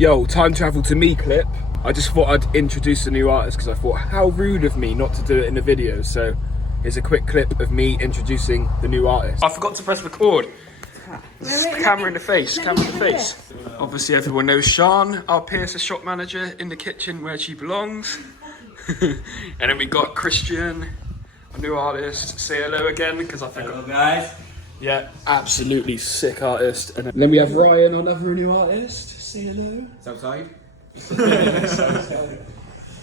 Yo, time travel to me clip. I just thought I'd introduce a new artist because I thought how rude of me not to do it in the video. So here's a quick clip of me introducing the new artist. I forgot to press record. Camera in the face, camera in the face. Obviously everyone knows Sean, our Piercer shop manager, in the kitchen where she belongs. And then we got Christian, a new artist. Say hello again because I think. Hello guys. Yeah, absolutely sick artist. And then we have Ryan, another new artist. Say hello. Southside.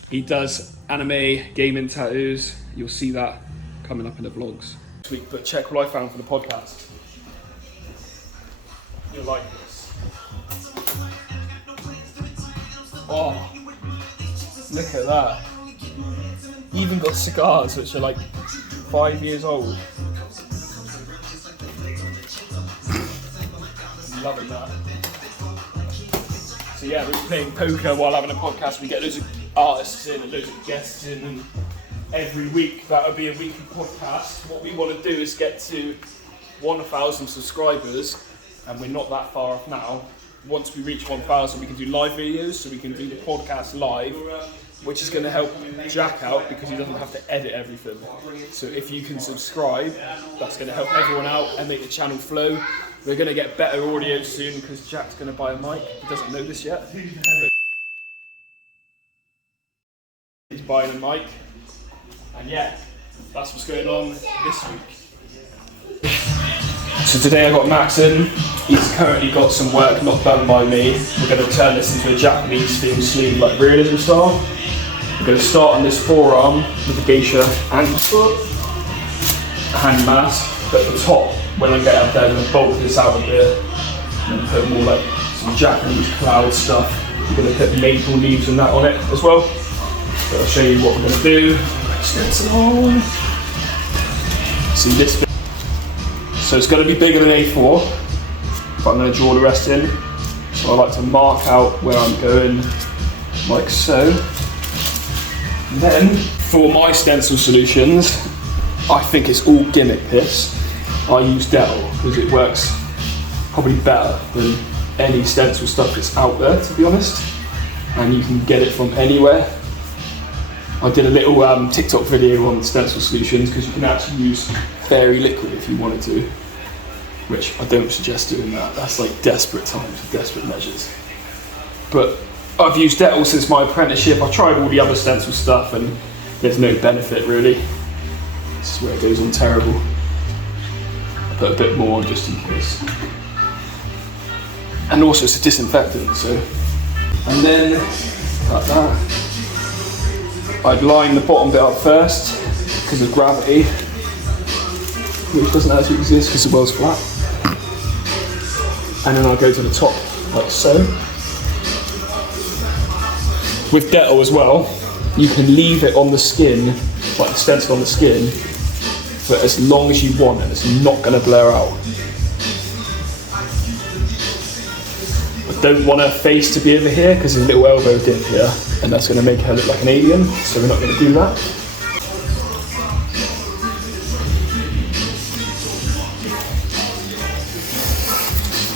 He does anime, gaming tattoos. You'll see that coming up in the vlogs this week. But check what I found for the podcast. You'll like this. Oh, look at that. Even got cigars which are like 5 years old. Loving that. So yeah, we're playing poker while having a podcast. We get loads of artists in and loads of guests in, and every week that'll be a weekly podcast. What we want to do is get to 1,000 subscribers, and we're not that far off now. Once we reach 1,000, we can do live videos, so we can do the podcast live, which is going to help Jack out because he doesn't have to edit everything. So if you can subscribe, that's going to help everyone out and make the channel flow. We're going to get better audio soon because Jack's going to buy a mic. He doesn't know this yet. He's buying a mic. And yeah, that's what's going on this week. So today I got Max in. He's currently got some work not done by me. We're going to turn this into a Japanese themed sleeve, like realism style. We're going to start on this forearm with the geisha ankle foot, a hand mask, but at the top, when I get up there, I'm going to bulk this out a bit and then put more like some Japanese cloud stuff. We're going to put maple leaves and that on it as well. So I'll show you what we're going to do. Stencil on. See this bit. So it's going to be bigger than A4, but I'm going to draw the rest in. So I like to mark out where I'm going, like so. And then, for my stencil solutions, I think it's all gimmick piss. I use Dental because it works probably better than any stencil stuff that's out there, to be honest. And you can get it from anywhere. I did a little TikTok video on stencil solutions because you can actually use fairy liquid if you wanted to, which I don't suggest doing that. That's like desperate times for desperate measures. But I've used Dental since my apprenticeship. I tried all the other stencil stuff and there's no benefit really. This is where it goes on terrible. I put a bit more on just in case. And also it's a disinfectant, so. And then, like that. I'd line the bottom bit up first because of gravity, which doesn't actually exist because the world's flat. And then I'll go to the top like so. With Dental as well, you can leave it on the skin, like the stencil on the skin, for as long as you want and it's not going to blur out. I don't want her face to be over here because there's a little elbow dip here and that's going to make her look like an alien, so we're not going to do that.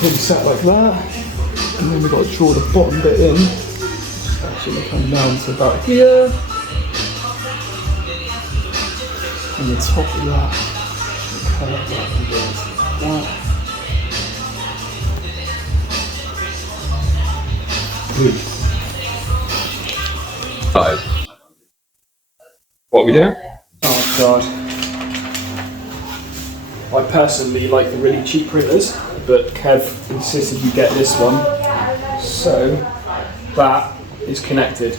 Put it set like that, and then we've got to draw the bottom bit in. It's actually come down to about here. And the top of that, colour that and go like that. Five. What are we doing? Oh god. I personally like the really cheap printers, but Kev insisted you get this one. So that is connected.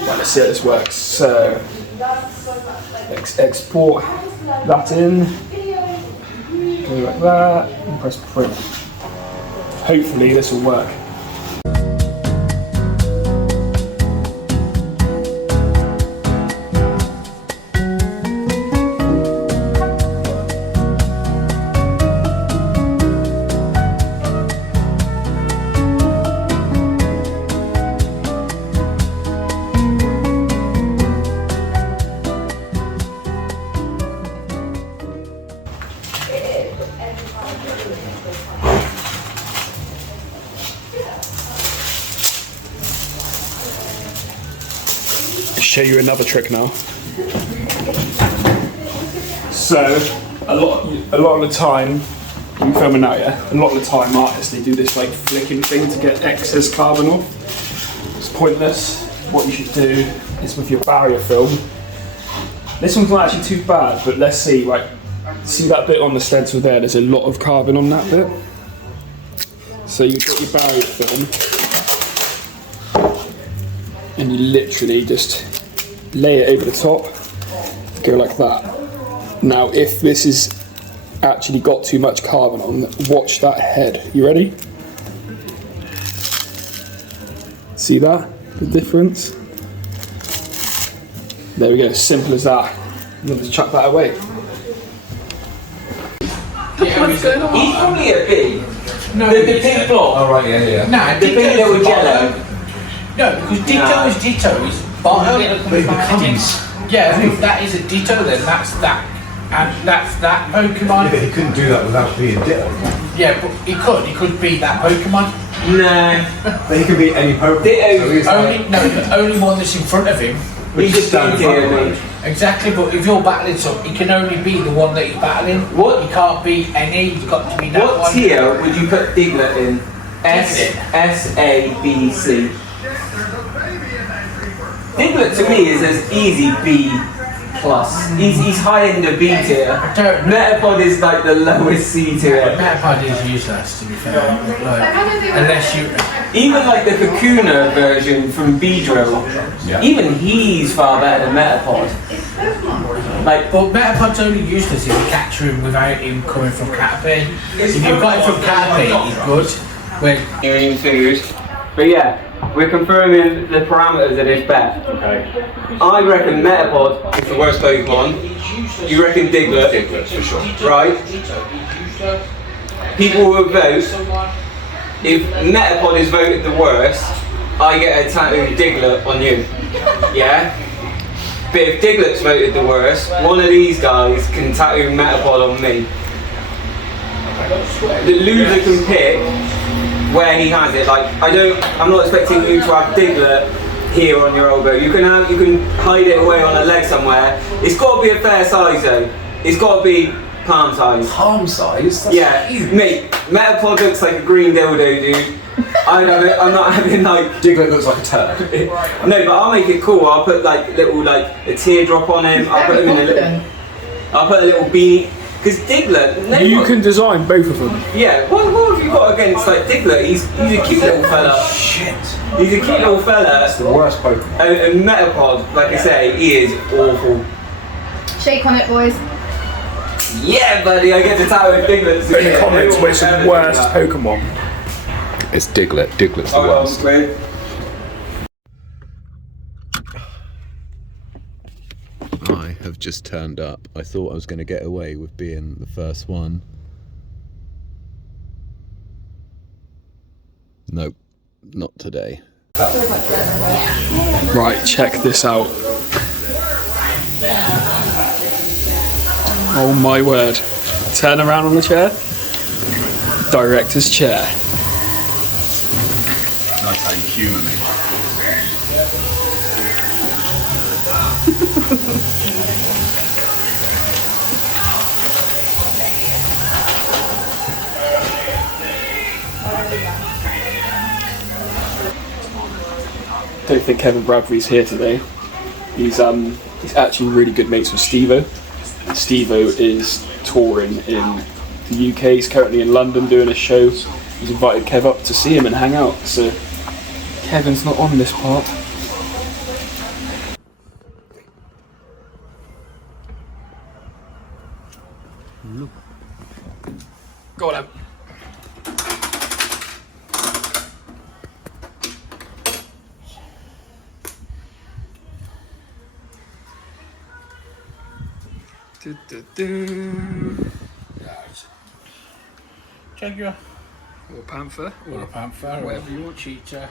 Right, let's see how this works. So export that in, go like that, and press print. Hopefully this will work. Show you another trick now. So a lot of the time, I'm filming now, yeah. A lot of the time, artists they do this like flicking thing to get excess carbon off. It's pointless. What you should do is with your barrier film. This one's not actually too bad, but let's see. Right, see that bit on the stencil there? There's a lot of carbon on that bit. So you get your barrier film, and you literally just lay it over the top, go like that. Now if this is actually got too much carbon on, watch that head. You ready? See that? The difference? There we go, simple as that. And then just chuck that away. What's going on? He's probably a B. No, the pink block. Oh right, yeah. No, the pink little jello. No, because ditto is ditto. Is bottom. Yeah, if that is a ditto, then that's that, and that's that Pokemon. Yeah, but he couldn't do that without being Ditto. Yeah, but he could be that Pokemon. No. But he could be any Pokemon. Ditto. So The only one that's in front of him. He's just stand in front of me. Exactly, but if you're battling something, he can only be the one that he's battling. What? He can't be any. He's got to be that one. What tier would you put Diglett in? S A B C. Diglett to me is as easy B plus. He's high end of B tier. Metapod is like the lowest C tier. Metapod is useless, to be fair. Unless you. Even like the Kakuna version from Beedrill, even he's far better than Metapod. Like, but Metapod's only useless if you capture him without him coming from Caterpie. If you've got him from Caterpie, he's good. Eating food. But yeah, we're confirming the parameters of this bet. Okay. I reckon Metapod is the worst Pokemon. You reckon Diglett? Diglett, for sure. Right? People will vote. If Metapod is voted the worst, I get a tattoo Diglett on you. Yeah? But if Diglett's voted the worst, one of these guys can tattoo Metapod on me. The loser can pick where he has it. Like, I'm not expecting you to have Diglett here on your elbow. You can hide it away on a leg somewhere. It's got to be a fair size though. It's got to be palm size. Palm size? That's yeah, huge. mate. Metapod looks like a green dildo, dude. I'm not having like. Diglett looks like a turd. No, but I'll make it cool. I'll put like little a teardrop on him. I'll put him in a little. I'll put a little beanie. Because Diglett, You can design both of them. yeah. What have you got against like Diglett? He's a cute little fella. Shit. He's a cute little fella. That's the worst Pokemon. And Metapod, like I say, he is awful. Shake on it, boys. Yeah, buddy, I get to tattoo Diglett. Put in the comments which is the worst Pokemon. It's Diglett. Diglett's the worst. I have just turned up. I thought I was going to get away with being the first one. Nope, not today. Right, check this out. Oh my word. Turn around on the chair. Director's chair. That's how you humour me. Don't think Kevin Bradbury's here today. He's actually really good mates with Steve-O. Steve-O is touring in the UK. He's currently in London doing a show. He's invited Kev up to see him and hang out. So Kevin's not on this part. Go on, Em. Jaguar. Or Panther. Or a panther. Whatever you want. Cheetah.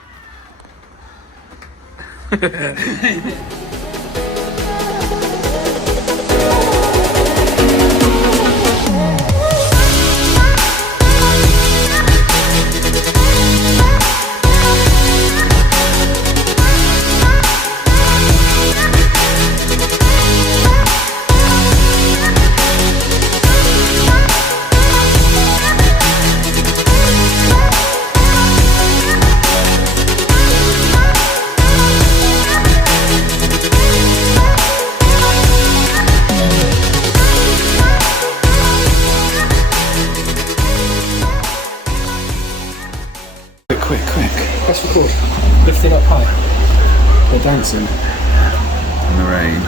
dancing in the rain.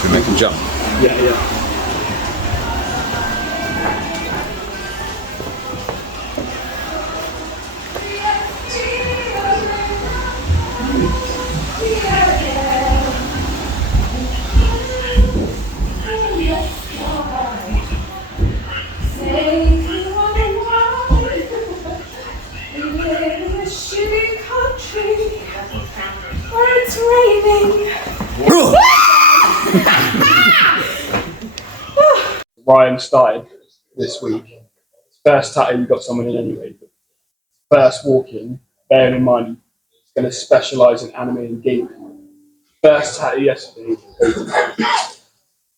Should we make him jump? Yeah, yeah. Ryan started this week. First tattoo, you got someone in anyway. But first walk-in, bearing in mind he's going to specialise in anime and gaming. First tattoo yesterday,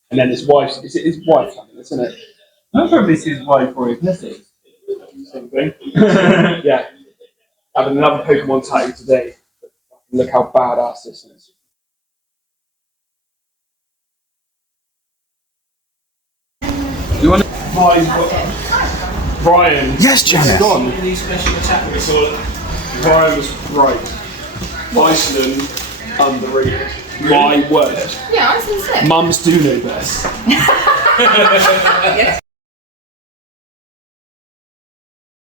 and then his wife's. Is it his wife? Isn't it? I'm probably his wife or his missus. Same thing. Yeah. Having another Pokemon tattoo today. Look how badass this is. You want Brian. Yes, Janet. Gone. These special attackers. Brian was right. Iceland underrated. My word. Yeah, I was sick. Mums do know best.